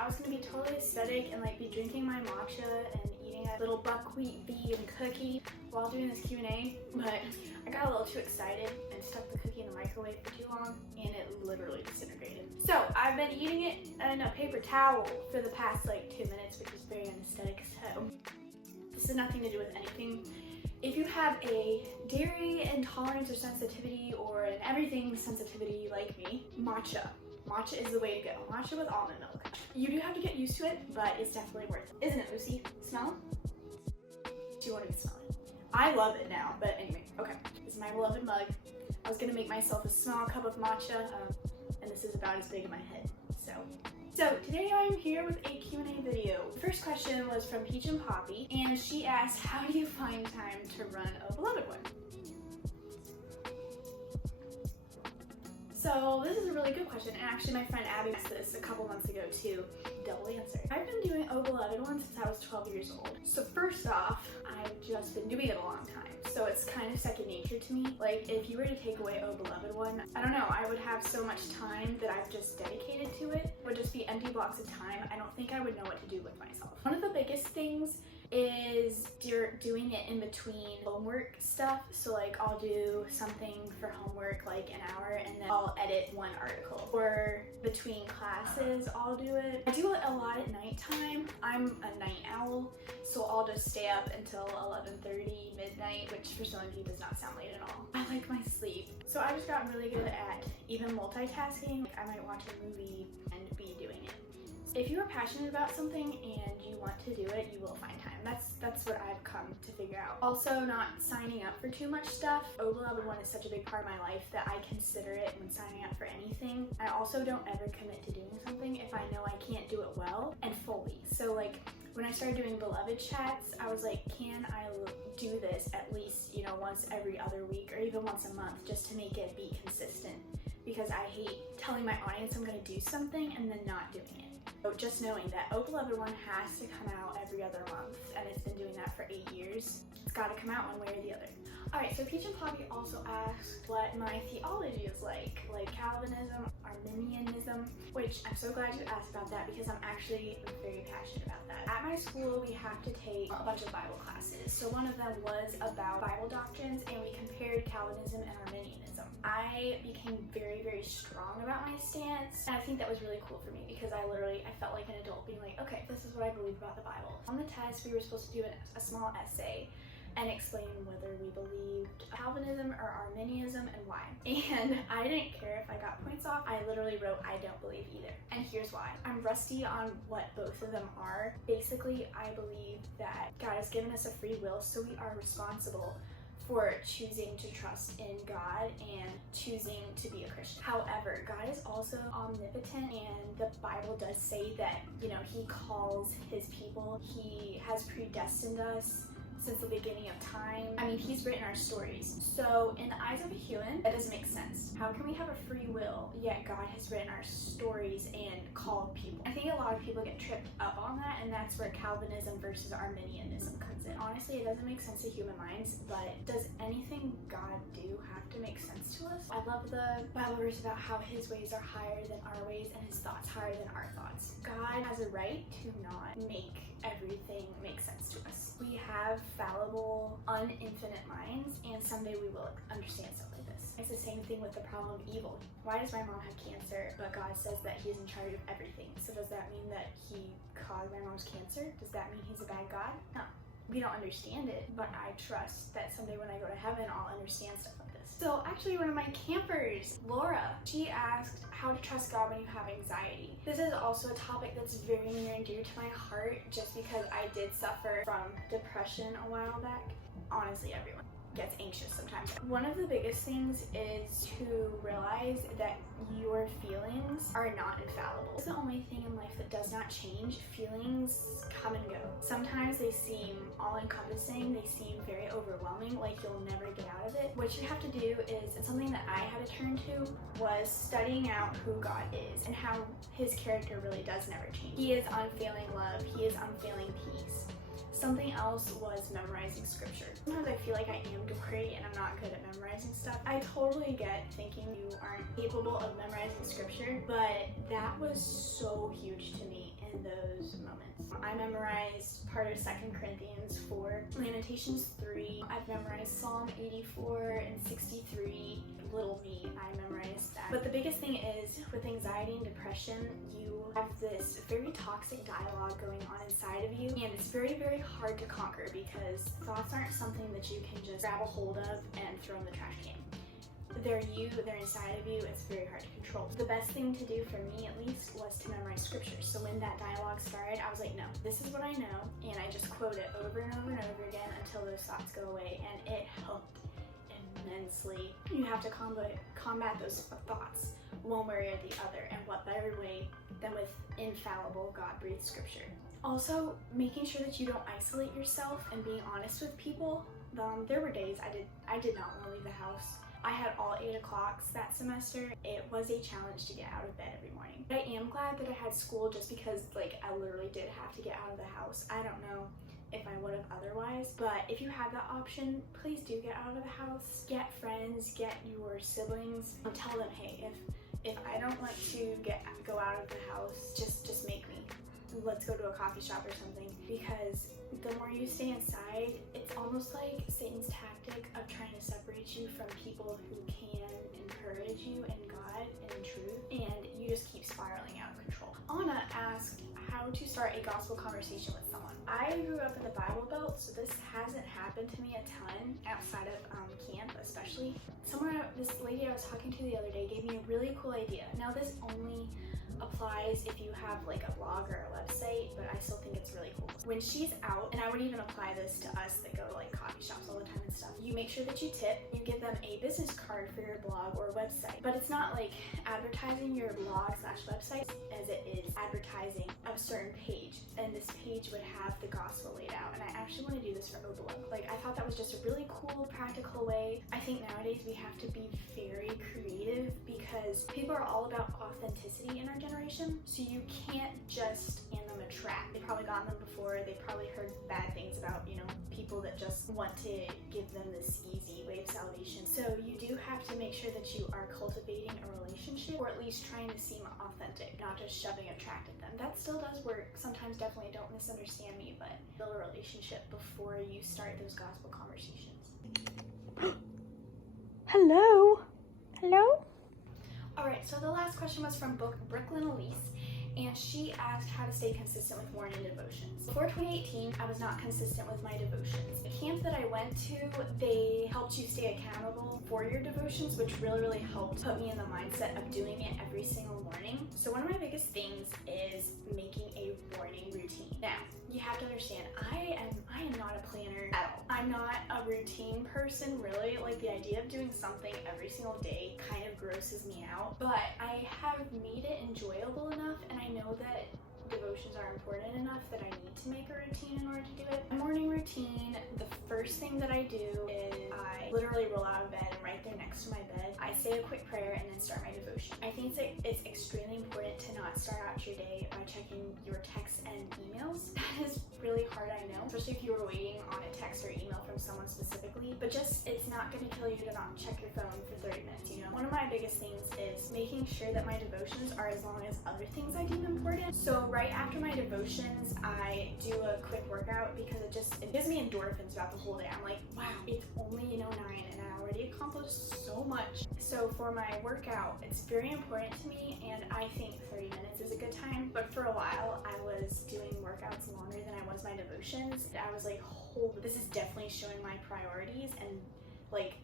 I was gonna be totally aesthetic and like be drinking my matcha and eating a little buckwheat vegan cookie while doing this Q&A, but I got a little too excited and stuck the cookie in the microwave for too long and it literally disintegrated. So I've been eating it in a paper towel for the past like 2 minutes, which is very unaesthetic. So this has nothing to do with anything. If you have a dairy intolerance or sensitivity or an everything sensitivity like me, matcha is the way to go. Matcha with almond milk. You do have to get used to it, but it's definitely worth it. Isn't it, Lucy? Smell? Do you want to smell it? I love it now, but anyway, okay. This is my beloved mug. I was gonna make myself a small cup of matcha, and this is about as big in my head, So today I'm here with a Q&A video. The first question was from Peach and Poppy, and she asked, how do you find time to run a beloved one? So this is a really good question, and actually my friend Abby asked this a couple months ago too. Double answer. I've been doing O Beloved One since I was 12 years old. So first off, I've just been doing it a long time. So it's kind of second nature to me. Like if you were to take away O Beloved One, I don't know, I would have so much time that I've just dedicated to it. It would just be empty blocks of time. I don't think I would know what to do with myself. One of the biggest things is doing it in between homework stuff. So like I'll do something for homework like an hour and then I'll edit one article. Or between classes I'll do it. I do it a lot at nighttime. I'm a night owl, so I'll just stay up until 11:30, midnight, which for some of you does not sound late at all. I like my sleep. So I just got really good at even multitasking. I might watch a movie and be doing it. If you are passionate about something and you want to do it, you will find time. That's what I've come to figure out. Also, not signing up for too much stuff. O Beloved One is such a big part of my life that I consider it when signing up for anything. I also don't ever commit to doing something if I know I can't do it well and fully. So like when I started doing beloved chats, I was like, can I do this at least, you know, once every other week or even once a month just to make it be consistent? Because I hate telling my audience I'm gonna do something and then not doing it. So just knowing that O Beloved One has to come out every other month, and it's been doing that for 8 years. It's gotta come out one way or the other. Alright, so Peach and Poppy also asked what my theology is like Calvinism, Arminianism, which I'm so glad you asked about that because I'm actually very passionate about that. At my school, we have to take a bunch of Bible classes. So one of them was about Bible doctrines, and we compared Calvinism and Arminianism. I became very, very strong about my stance, and I think that was really cool for me because I felt like an adult being like, okay, this is what I believe about the Bible. On the test, we were supposed to do a small essay and explain whether we believed Calvinism or Arminianism and why. And I didn't care if I got points off. I literally wrote, I don't believe either. And here's why. I'm rusty on what both of them are. Basically, I believe that God has given us a free will, so we are responsible for choosing to trust in God and choosing to be a Christian. However, God is also omnipotent, and the Bible does say that, you know, He calls His people. He has predestined us since the beginning of time. I mean, He's written our stories. So in the eyes of a human, that doesn't make sense. How can we have a free will, yet God has written our stories and called people? I think a lot of people get tripped up on that, and that's where Calvinism versus Arminianism comes in. Honestly, it doesn't make sense to human minds, but does anything God do have to make sense to us? I love the Bible verse about how His ways are higher than our ways and His thoughts higher than our thoughts. God has a right to not make everything make sense to us. We have fallible, uninfinite minds, and someday we will understand stuff like this. It's the same thing with the problem of evil. Why does my mom have cancer, but God says that He's in charge of everything? So does that mean that He caused my mom's cancer? Does that mean He's a bad God? No. We don't understand it, but I trust that someday when I go to heaven, I'll understand stuff like this. So actually one of my campers, Laura, she asked how to trust God when you have anxiety. This is also a topic that's very near and dear to my heart just because I did suffer from depression a while back. Honestly, everyone gets anxious sometimes. One of the biggest things is to realize that your feelings are not infallible. It's the only thing in life that does not change. Feelings come and go. Sometimes they seem all-encompassing, they seem very overwhelming, like you'll never get out of it. What you have to do is, and something that I had to turn to, was studying out who God is and how His character really does never change. He is unfailing love, He is unfailing peace. Something else was memorizing scripture. Sometimes I feel like I am great and I'm not good at memorizing stuff. I totally get thinking you aren't capable of memorizing scripture, but that was so huge to me. And in those moments. I memorized part of 2 Corinthians 4, Lamentations 3. I've memorized Psalm 84 and 63. Little me, I memorized that. But the biggest thing is, with anxiety and depression, you have this very toxic dialogue going on inside of you, and it's very, very hard to conquer because thoughts aren't something that you can just grab a hold of and throw in the trash can. They're inside of you, it's very hard to control. The best thing to do for me, at least, was to memorize scriptures. So when that dialogue started, I was like, no, this is what I know, and I just quote it over and over and over again until those thoughts go away, and it helped immensely. You have to combat those thoughts one way or the other, and what better way than with infallible God-breathed scripture. Also, making sure that you don't isolate yourself and being honest with people. There were days I did not want to leave the house. I had all 8 o'clocks that semester. It was a challenge to get out of bed every morning. But I am glad that I had school just because I literally did have to get out of the house. I don't know if I would have otherwise, but if you have that option, please do get out of the house. Get friends, get your siblings, and tell them, hey, if I don't want to go out of the house, just make me. Let's go to a coffee shop or something, because the more you stay inside, it's almost like Satan's tactic of trying to separate you from people who can encourage you in God and in truth, and you just keep spiraling out of control. Anna asked how to start a gospel conversation with someone. I grew up in the Bible Belt, so this hasn't happened to me a ton outside of camp, especially. This lady I was talking to the other day gave me a really cool idea. Now this only applies if you have a blog or a website, but I still think it's really cool. When she's out, and I would even apply this to us that go to coffee shops all the time and stuff, you make sure that you tip, you give them a business card for your blog or website. But it's not like advertising your blog / website as it is advertising a certain page, and this page would have the gospel laid out. And I actually want to do this for Obelug. I thought that was just a really cool, practical way. I think nowadays we have to be very creative because people are all about authenticity in our generation, so you can't just hand them a trap. They've probably gotten them before, they probably heard bad things about, people that just want to give them this easy way of salvation. So you do have to make sure that you are cultivating a relationship, or at least trying to seem authentic, not just shoving a tract at them. That still does work. Sometimes, definitely, don't misunderstand me, but build a relationship before you start those gospel conversations. Hello? Alright, so the last question was from Brooklyn Elise, and she asked how to stay consistent with morning devotions. Before 2018, I was not consistent with my devotions. The camp that I went to, they helped you stay accountable for your devotions, which really, really helped put me in the mindset of doing it every single morning. So one of my biggest things is making a morning routine. Now, you have to understand, I am not a planner at all. I'm not a routine person, really. The idea of doing something every single day kind of grosses me out, but I have made it enjoyable enough, and I know that devotions are important enough that I need to make a routine in order to do it. My morning routine, the first thing that I do is I literally roll out of bed, and right there next to my bed, I say a quick prayer and then start my devotion. I think it's extremely important to not start out your day by checking your texts and emails. That is really hard, I know, especially if you were waiting on a text or email from someone specifically, but it's not going to kill you to not check your phone for 30 minutes, One of my biggest things is making sure that my devotions are as long as other things I deem important. So right after my devotions, I do a quick workout because it gives me endorphins throughout the whole day. I'm like, wow, it's only 9 and I already accomplished so much. So for my workout, it's very important to me, and I think 30 minutes is a good time. But for a while, I was doing workouts longer than I was my devotions. I was like, this is definitely showing my priorities, and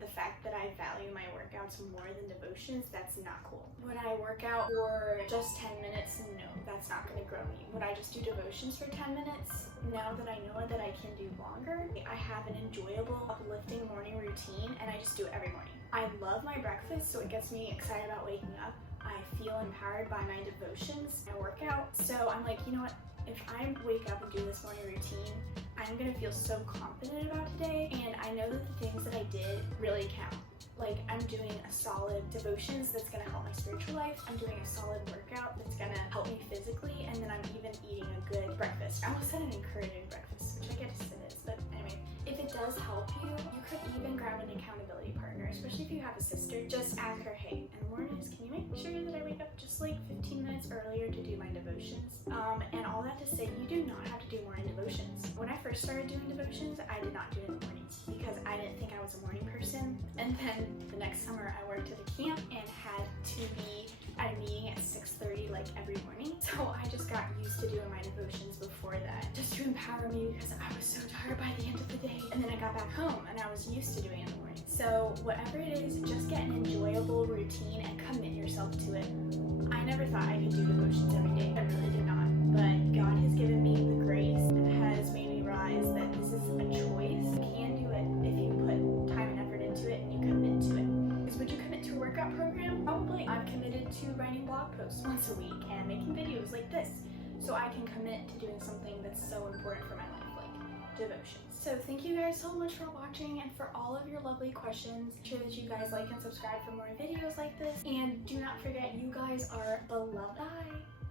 the fact that I value my workouts more than devotions, that's not cool. When I work out for just 10 minutes, no, that's not going to grow me. When I just do devotions for 10 minutes, now that I know that I can do longer, I have an enjoyable, uplifting morning routine, and I just do it every morning. I love my breakfast, so it gets me excited about waking up. I feel empowered by my devotions, my workout. So I'm like, you know what? If I wake up and do this morning routine, I'm gonna feel so confident about today, and I know that the things that I did really count. I'm doing a solid devotions that's gonna help my spiritual life. I'm doing a solid workout that's gonna help me physically, and then I'm even eating a good breakfast. I almost said an encouraging breakfast, which I guess it is, but anyway. If it does help you, you could even grab an accountability partner, especially if you have a sister. Just ask her, hey, mornings, can you make sure that I wake up just 15 minutes earlier to do my devotions? And all that to say, you do not have to do morning devotions. When I first started doing devotions, I did not do it in the mornings because I didn't think I was a morning person. And then the next summer I worked at a camp and had to be at a meeting at 6:30 like every morning. So I just got used to doing my devotions before that, just to empower me because I was so tired by the end of the day. And then I got back home and I was used to doing it in the morning. So whatever it is, just get an enjoyable routine and commit yourself to it. I never thought I could do devotions every day. I really did not. But God has given me the grace and has made me realize that this is a choice. You can do it if you put time and effort into it and you commit to it. Because would you commit to a workout program? Probably. I'm committed to writing blog posts once a week and making videos like this. So I can commit to doing something that's so important for my life, like devotions. So thank you guys so much for watching and for all of your lovely questions. Make sure that you guys like and subscribe for more videos like this. And do not forget, you guys are beloved. Bye!